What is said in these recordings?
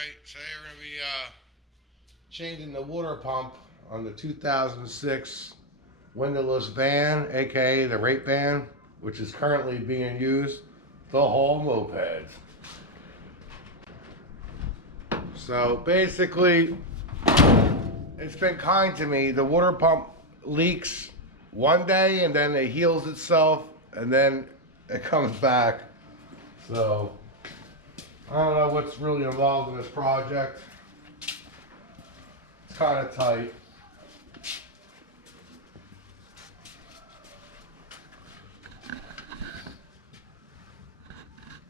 Alright, so we're going to be changing the water pump on the 2006 windowless van, aka the rape van, which is currently being used to haul mopeds. So basically, it's been kind to me. The water pump leaks one day and then it heals itself and then it comes back. So I don't know what's really involved in this project. It's kind of tight.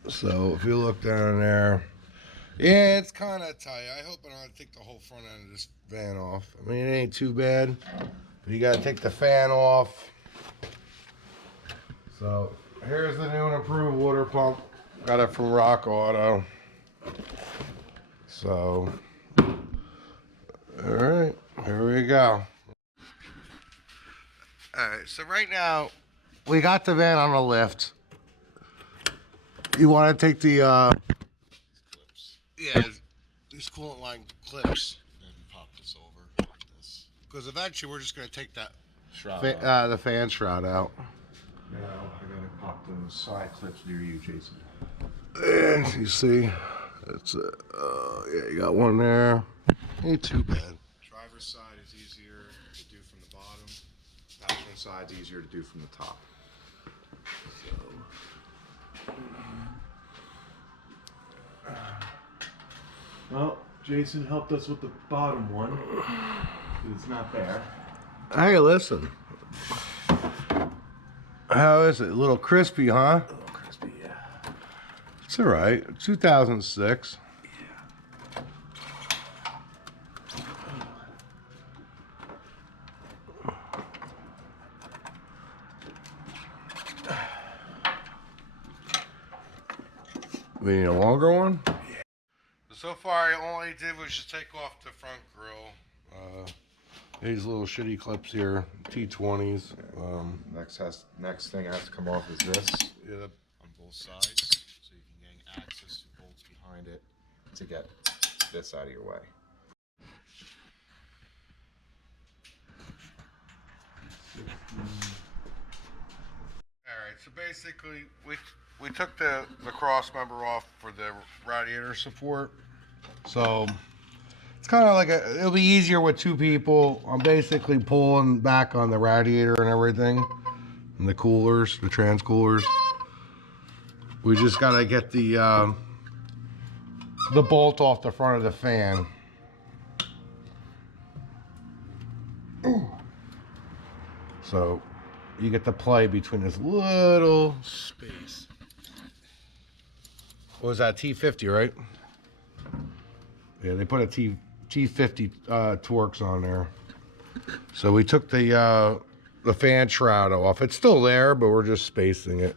So if you look down there, yeah, it's kind of tight. I hope I don't take the whole front end of this van off. I mean, it ain't too bad, but you got to take the fan off. So here's the new and improved water pump. Got it from Rock Auto. So, all right, here we go. All right, so right now we got the van on the lift. You want to take the clips. Yeah, these coolant line clips. And pop this over like this. Because eventually we're just going to take that Shroud the fan shroud out. Now I gotta pop those side clips near you, Jason. And you see, it's yeah, you got one there. Ain't too bad. Driver's side is easier to do from the bottom. Passenger side's easier to do from the top. Well, Jason helped us with the bottom one. It's not there. Hey, listen. How is it? A little crispy, huh? A little crispy, yeah. It's all right. 2006. We need a longer one? Yeah. So far, all I did was just take off the front grill. These little shitty clips here, T20s. Next thing has to come off is this. Yeah. On both sides, so you can gain access to bolts behind it to get this out of your way. Alright, so basically we took the cross member off for the radiator support. So it's kind of like it'll be easier with two people. I'm basically pulling back on the radiator and everything. And the coolers, the trans coolers. We just gotta get the bolt off the front of the fan. So you get the play between this little space. What was that, T50, right? Yeah, they put a T50 Torx on there. So we took the fan shroud off. It's still there, but we're just spacing it.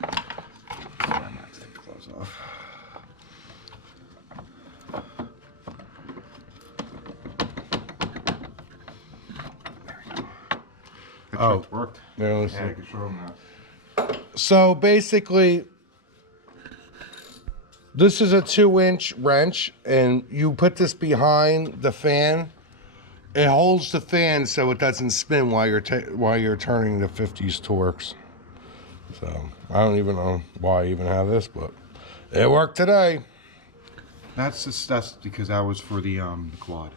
Let's take the clothes off. Oh, it worked. Yeah, let's Yeah, see. I can show them now. So basically, this is a 2-inch wrench, and you put this behind the fan. It holds the fan so it doesn't spin while you're turning the 50s Torx. So I don't even know why I even have this, but it worked today. That's because that was for the quad,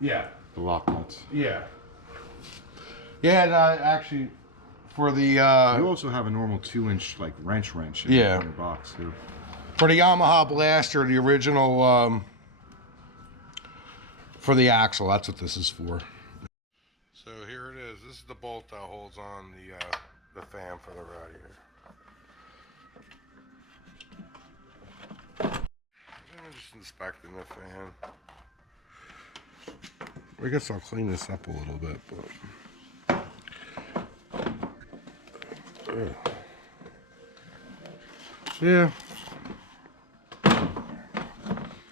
Yeah. the lock nuts. Yeah. Yeah. No, actually, for the You also have a normal 2-inch like wrench in Yeah. your box too. for the Yamaha Blaster, the original, for the axle, that's what this is for. So here it is. This is the bolt that holds on the fan for the radiator. I'm just inspecting the fan. I guess I'll clean this up a little bit, but yeah.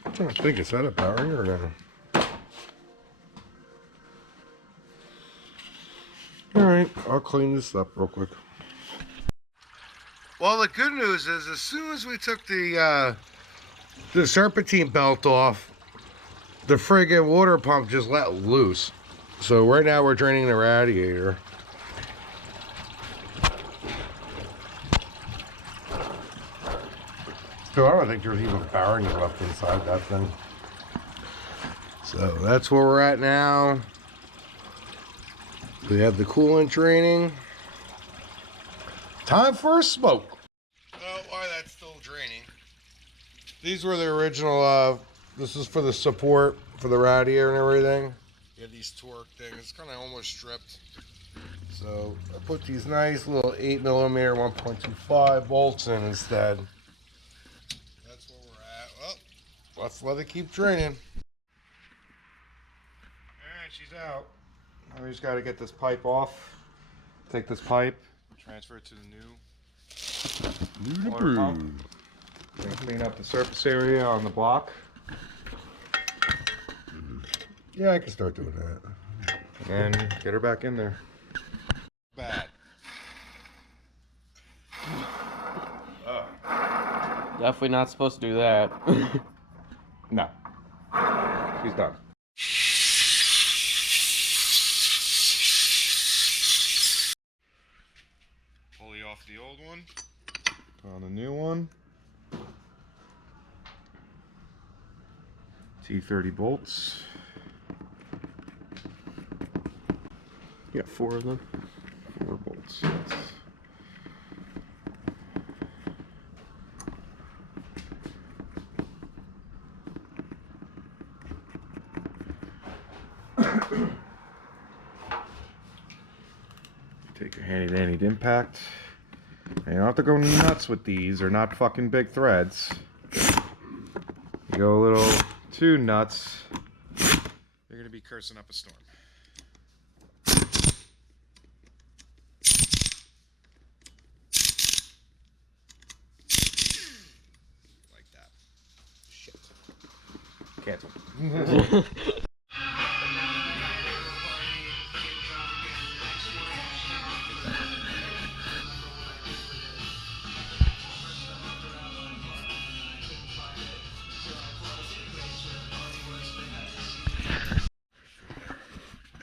I'm trying to think, is that a bearing or no? Alright, I'll clean this up real quick. Well, the good news is as soon as we took the serpentine belt off, the friggin' water pump just let loose. So right now we're draining the radiator. So I don't think there's even bearings left inside that thing. So that's where we're at now. We have the coolant draining. Time for a smoke. Oh, why that's still draining. These were the original, this is for the support for the radiator and everything. You have these torque things, it's kind of almost stripped. So I put these nice little 8mm 1.25 bolts in instead. That's where we're at. Well, let's let it keep draining. Alright, she's out. Now we just got to get this pipe off. Take this pipe, Transfer it to the new water pump. and clean up the surface area on the block. Yeah, I can start doing that. And get her back in there. Bad. Definitely not supposed to do that. No. She's done. Pulley off the old one. Put on the new one. T30 bolts. You got 4 of them. 4 bolts. Yes. Take your handy dandy impact. And you don't have to go nuts with these. They're not fucking big threads. You go a little too nuts, you're gonna be cursing up a storm. Like that. Shit. Cancel.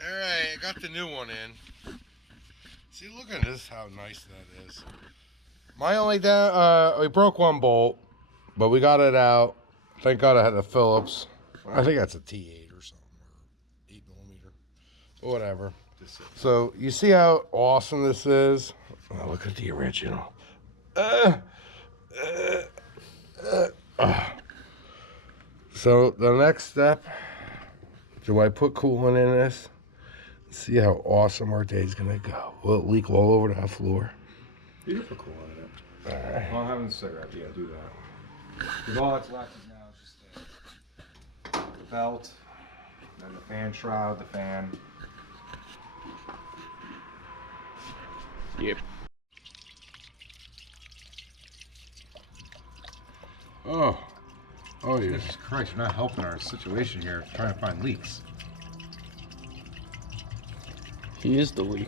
Alright, I got the new one in. See, look at this, how nice that is. My only we broke one bolt, but we got it out. Thank God I had a Phillips. I think that's a T8 or something, or 8mm, or whatever. So you see how awesome this is? Oh, look at the original. So the next step, do I put coolant in this? See how awesome our day's gonna go. Will it leak all over that floor? You can put cool on it. Alright. While I'm having a cigarette, yeah, do that. Because all that's left is now just the belt, then the fan shroud, the fan. Yep. Oh. Oh, yeah. Jesus Christ, you're not helping our situation here, trying to find leaks. He is the leak.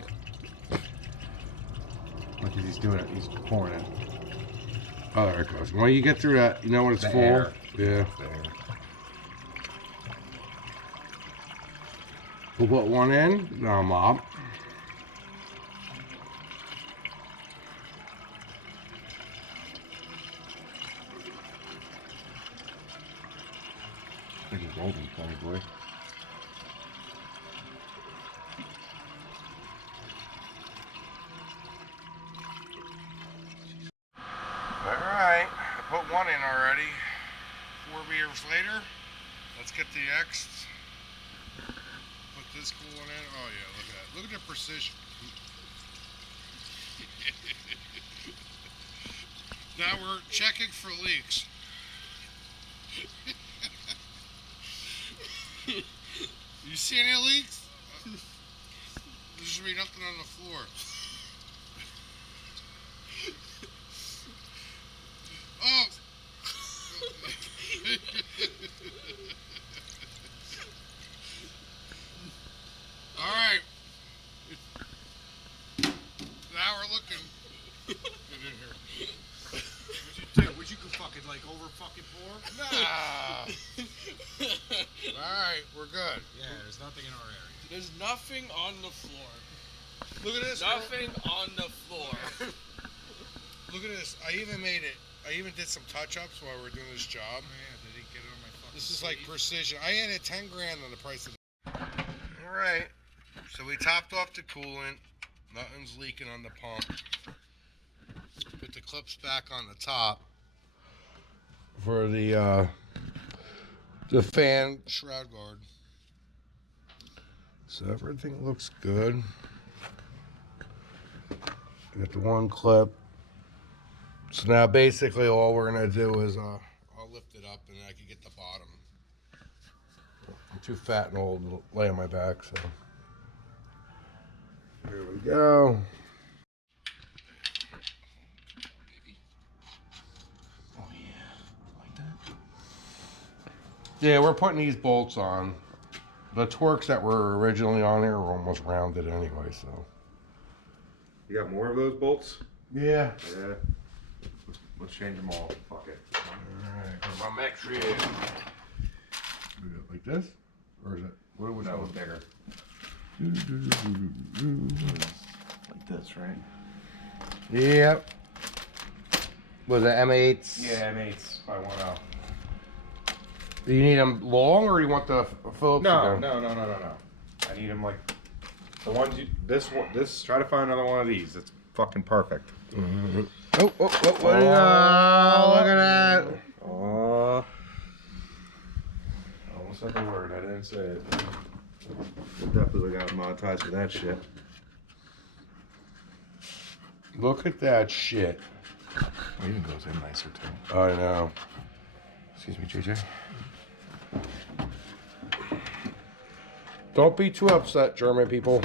Look, he's doing it, he's pouring it. Oh, there it goes. When you get through that, you know when it's The full? air. Yeah. There. We'll put one in, then I'll mop. I think he's golden, funny boy. Alright, I put one in already. 4 meters later, let's get the X. Put this coolant in. Oh yeah, look at that. Look at the precision. Now we're checking for leaks. You see any leaks? There should be nothing on the floor. Oh! Alright. Now we're looking. Get in here. like over fucking pour? Nah. Alright, we're good. Yeah, there's nothing in our area. There's nothing on the floor. Look at this. Nothing on the floor. Look at this. I even did some touch-ups while we were doing this job. Oh yeah, they didn't get it on my fucking This is like sleeve. precision. I added 10 grand on the price of it. Alright. So we topped off the coolant. Nothing's leaking on the pump. Put the clips back on the top for the fan shroud guard. So everything looks good. Got the one clip. So now basically all we're gonna do is I'll lift it up and I can get the bottom. I'm too fat and old to lay on my back, so here we go. Oh yeah, like that. Yeah, we're putting these bolts on. The Torques that were originally on there were almost rounded anyway, so. You got more of those bolts? Yeah. Yeah. Let's change them all. Fuck it. Alright, my mech rig. Like this? Or is it? What was That that was one? bigger. Like this, right? Yep. Was it M8s? Yeah, M8s by 1.0. Do you need them long or you want the Phillips? No. again? I need them like the ones you. This one. This. Try to find another one of these. It's fucking perfect. Mm-hmm. Oh, what do you got? Look at that. Oh. I almost said the word. I didn't say it. We definitely got monetized for that shit. Look at that shit. It even goes in nicer too. I know. Excuse me, JJ. Don't be too upset, German people.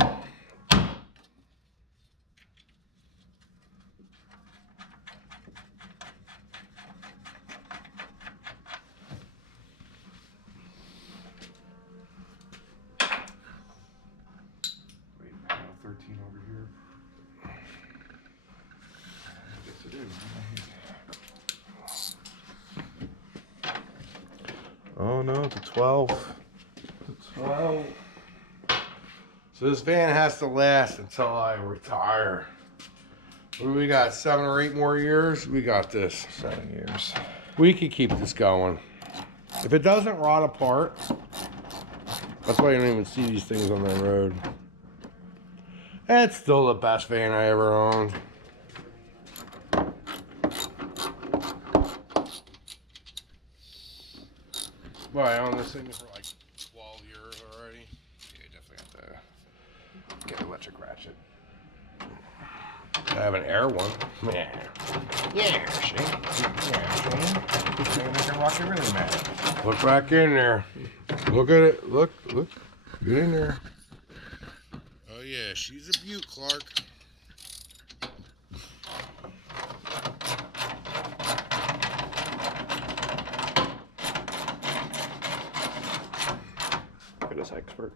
Wait, 13 over here. Yes, it is. Oh no, it's a 12. 12. So this van has to last until I retire. What do we got? 7 or 8 more years? We got this. 7 years. We could keep this going. If it doesn't rot apart, that's why you don't even see these things on the road. It's still the best van I ever owned. Well, I own this thing for like 12 years already. Yeah, you definitely have to get an electric ratchet. I have an air one. Yeah. Yeah, Shane. Yeah, Shane. Rock your really mad. Look back in there. Look at it. Look. Get in there. Oh yeah, she's a beaut, Clark. Look at this expert.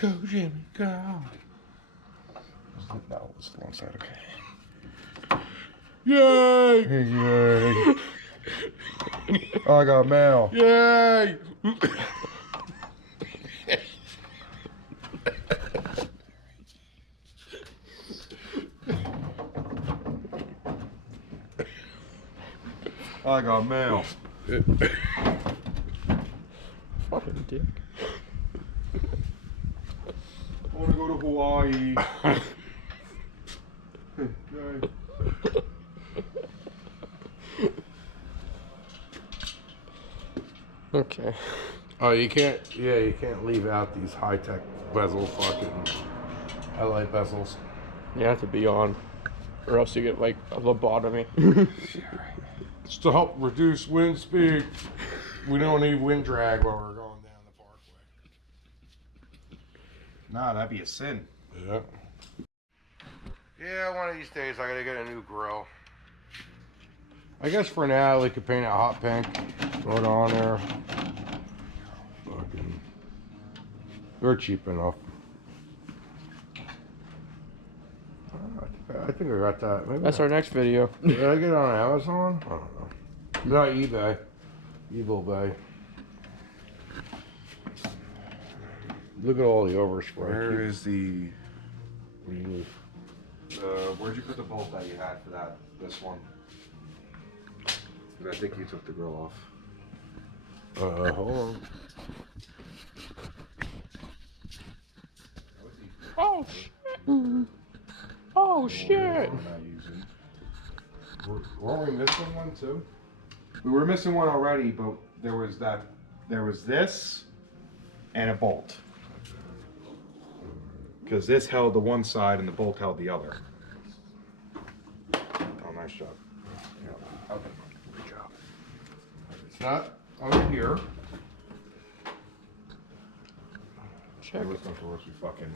Go, Jimmy, go. No, it's the wrong side. Okay. Yay! Yay! I got mail. Yay! I got mail. Fucking dick. I want to go to Hawaii. Yay. Okay. Oh, you can't. Yeah, you can't leave out these high-tech bezel fucking headlight bezels. You have to be on, or else you get like a lobotomy. It's to help reduce wind speed. We don't need wind drag while we're going down the parkway. Nah, that'd be a sin. Yeah. Yeah, one of these days I gotta get a new grill. I guess for now we could paint it hot pink. Throw it on there. Fucking. They're cheap enough. I think I got that. Maybe That's our next video. Did I get it on Amazon? I don't know. Not eBay. Evil Bay. Look at all the overspray. Where is the? What do you need? Where'd you put the bolt that you had for that? This one. 'Cause I think you took the grill off. Hold on. Oh shit! Oh shit! I'm not using. Weren't we missing one too? We were missing one already, but there was that. There was this, and a bolt. Because this held the one side and the bolt held the other. Oh, nice job. Yeah. Okay. Good job. It's not over here. Check. It was before we fucking.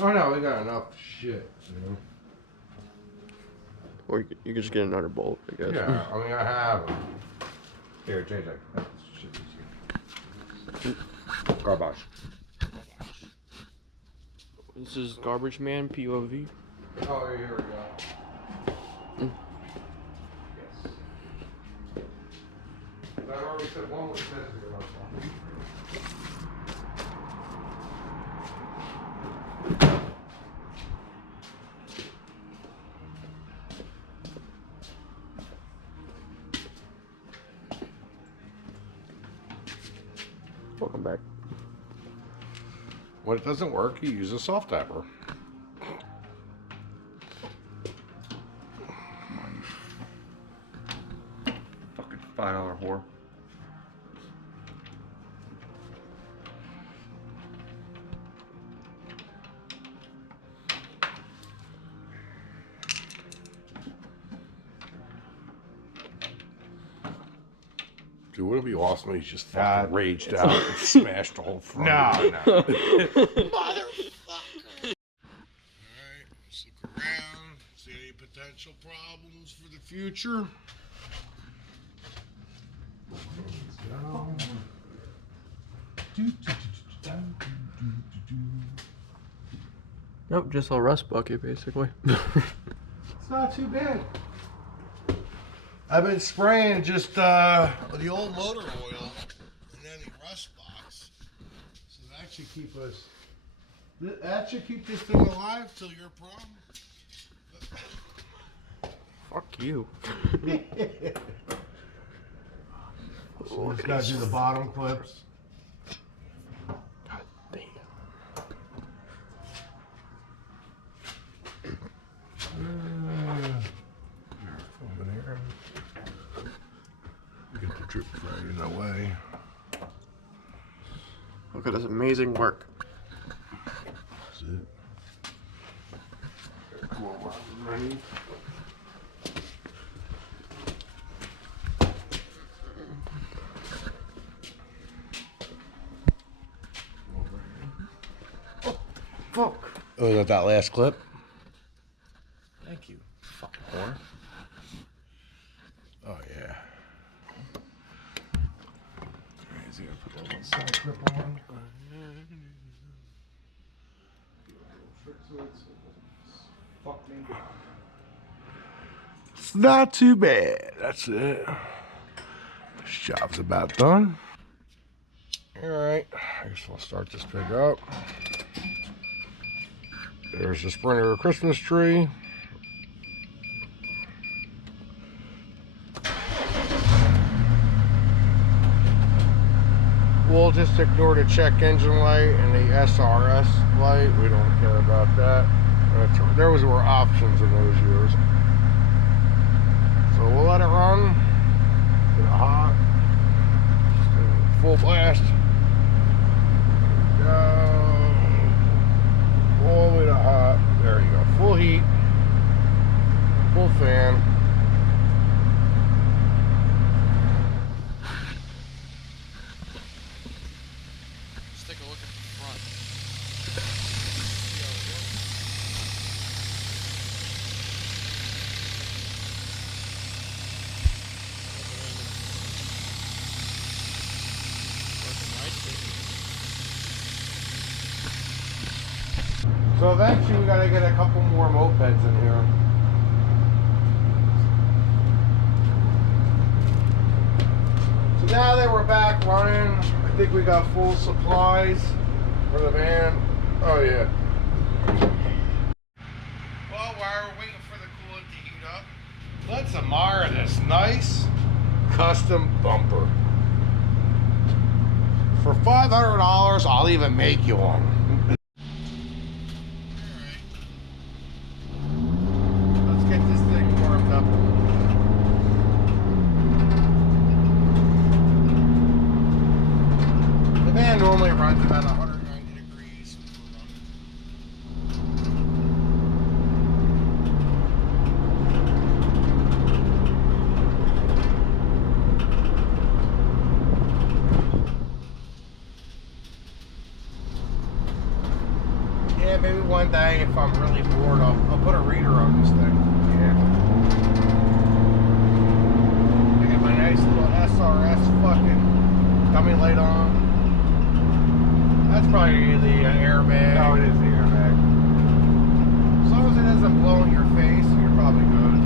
Oh no, we got enough shit. You know? Or you could just get another bolt, I guess. Yeah, I mean I have them. Here, JJ. That shit is here. Garbage. This is Garbage Man POV. Oh, here we go. Yes. I already said one was missing. Welcome back. When it doesn't work, you use a soft tapper. Fucking $5 whore. Dude, wouldn't it be awesome if he just fucking raged out and smashed the whole front? No. Alright, let's look around, see any potential problems for the future. Nope, just a rust bucket basically. It's not too bad. I've been spraying just the old motor oil and then the rust box. So that should keep us. That should keep this thing alive till your problem. Fuck you. So just gotta do the bottom clips. God damn. Get the drip right in the way. Look at this amazing work. That's it. Come on, ready? Fuck. Oh, is that last clip? Thank you, fucking whore. Oh yeah. Is he gonna put that one side clip on? Fuck me. It's not too bad. That's it. This job's about done. Alright, I guess we'll start this pig up. There's the Sprinter Christmas tree. We'll just ignore the check engine light and the SRS light. We don't care about that. Those were options in those years. So we'll let it run. Get it hot. Full blast. Go. All the way to hot. There you go. Full heat. Full fan. Let's take a look at the front. So eventually we gotta get a couple more mopeds in here. So now that we're back running, I think we got full supplies for the van. Oh yeah. Well, while we're waiting for the coolant to heat up, let's admire this nice custom bumper. For $500, I'll even make you one. Let's get this thing warmed up. The van normally runs about 190 degrees. Yeah, maybe one day if I'm really bored, I'll put a reader on this thing. Yeah. I got my nice little SRS fucking dummy light on. That's probably the airbag. No, it is the airbag. As long as it doesn't blow in your face, you're probably good.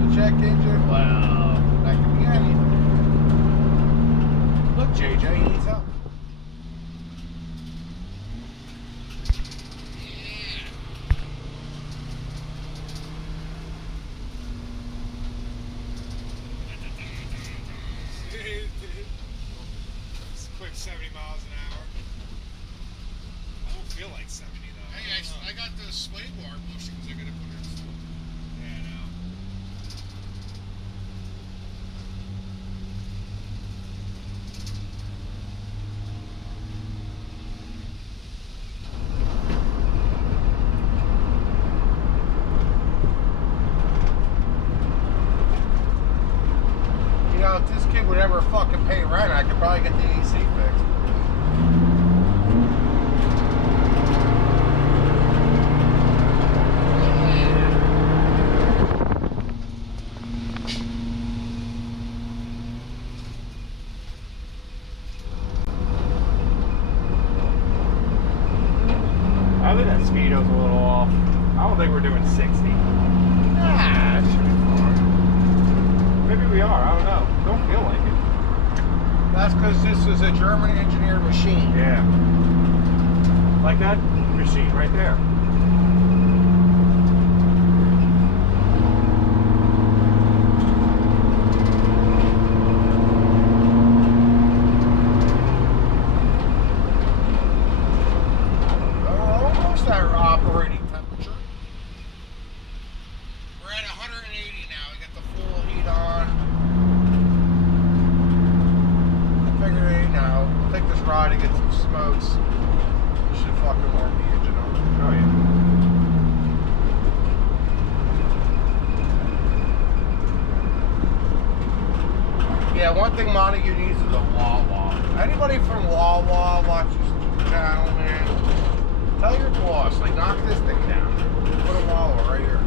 The check engine, well, that could be anything. Look, JJ, he needs help. It's a quick 70 miles an hour. I don't feel like 70 though. Hey, I got the sway bar bushings I gotta put in. Yeah, I know. You know, if this kid would ever fucking pay rent, I could probably get the AC fixed. I think that speedo's a little off. I don't think we're doing 60. Nah, it should be fine. Maybe we are. I don't know. Don't feel like it. That's because this is a German engineered machine. Yeah. Like that machine right there. We're almost at our operating temperature. We're at 180 now. We got the full heat on. Figure now. We'll take this ride and get some smokes. We should fucking warm the engine up. Oh yeah. Yeah, one thing Montague needs is a Wawa. Anybody from Wawa watches the channel, man? Tell your boss, like, knock this thing down. Put a Wawa right here.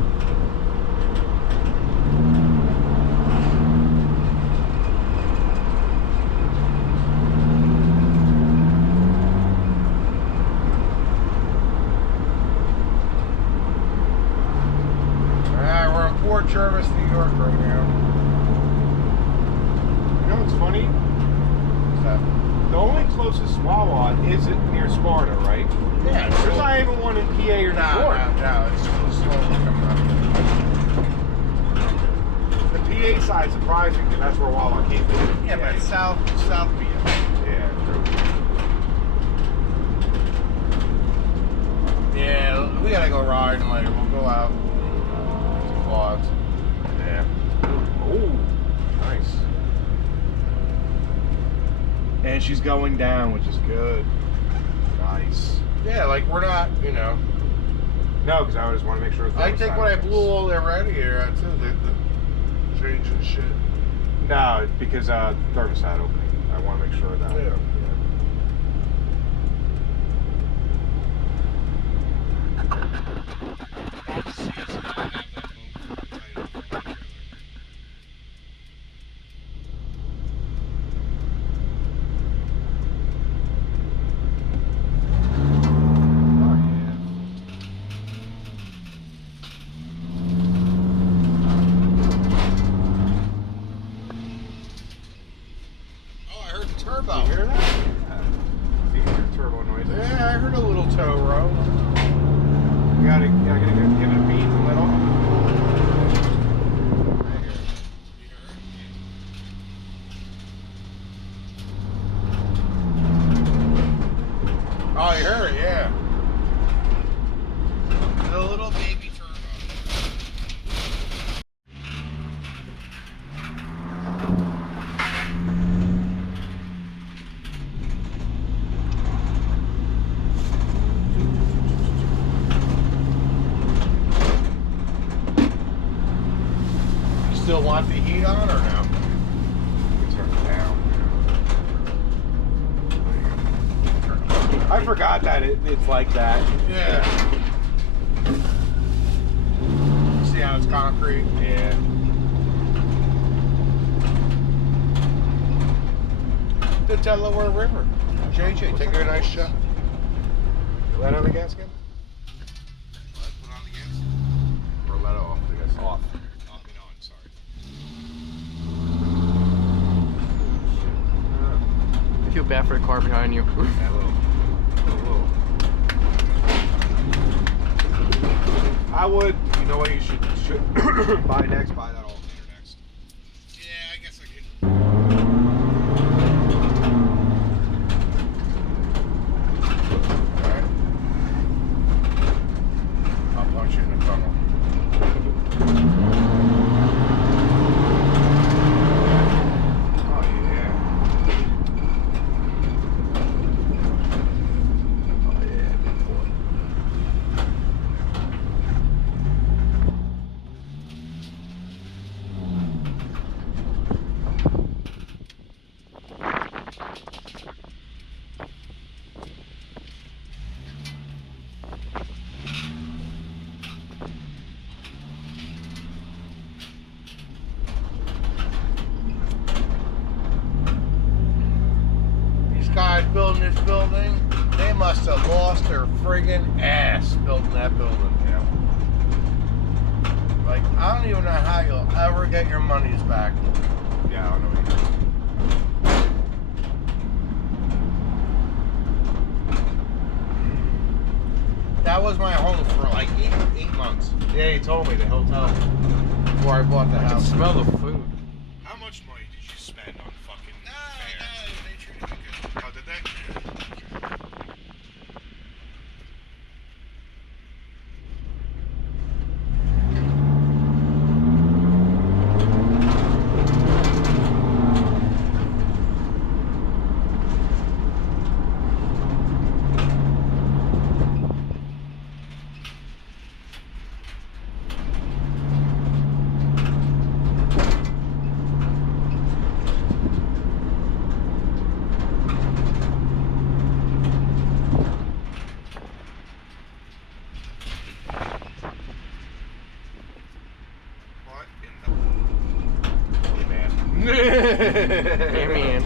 Alright, we're in Port Jervis, New York right now. You know what's funny? What's that? The only closest Wawa is near Sparta, right? Yeah, There's not even one in PA or New York. No, it's slowly coming up. The PA side surprising because that's where Wawa came from. Yeah, but it's south PA. Yeah, true. Yeah, we gotta go riding later. We'll go out. Some quads. Yeah. Oh, nice. And she's going down, which is good. Nice. Yeah, like we're not, you know. No, because I just want to make sure. I think when I blew all the radiator out too, the changing shit. No, because thermostat opening. I want to make sure of that. Yeah. gotta give it a beat a little. Oh, you heard it, yeah. The little baby turbo. You still want the heat on or no? Turn it down. I forgot that it's like that. Yeah. See how it's concrete? Yeah. The Delaware River. JJ, take a nice shot. Let on the gas again? Put on the gas. Or let it off, I guess. Off. Off and on, sorry. I feel bad for the car behind you. Yeah, a little. I would, you know what you should buy next? Buy that alternator next. Yeah, I guess I could. Alright. I'll punch you in the tunnel. Oh, yeah. Oh yeah, big boy. These guys building this building, they must have lost their friggin' ass building that building. Yeah. Like, I don't even know how you'll ever get your monies back. Yeah, I don't know what you That was my home for like eight months Yeah, you told me the hotel. before I bought the house. Smell the food. How much money did you spend on fucking No, fare? they treated me good. Oh, did they? What in the... Hey man.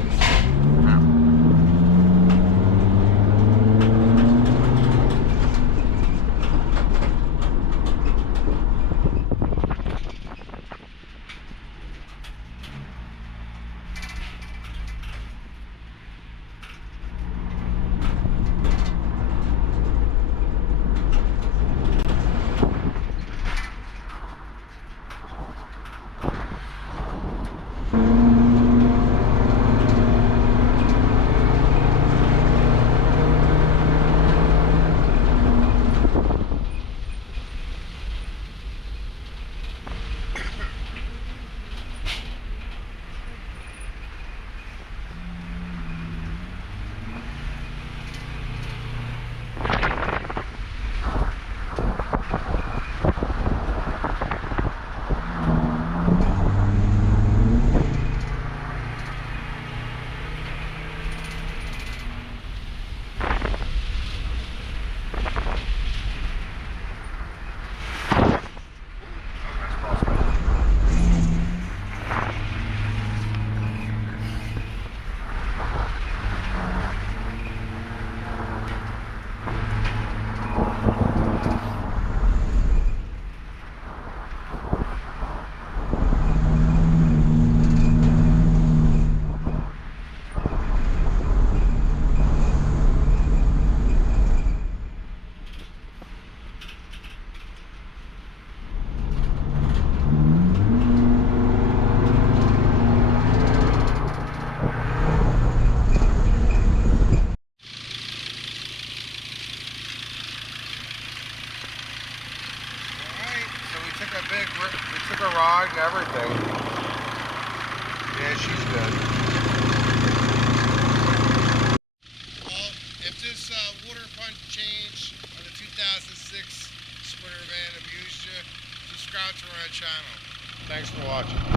We took a ride and everything. Yeah, she's good. Well, if this water pump change on the 2006 Sprinter van amused you, subscribe to our channel. Thanks for watching.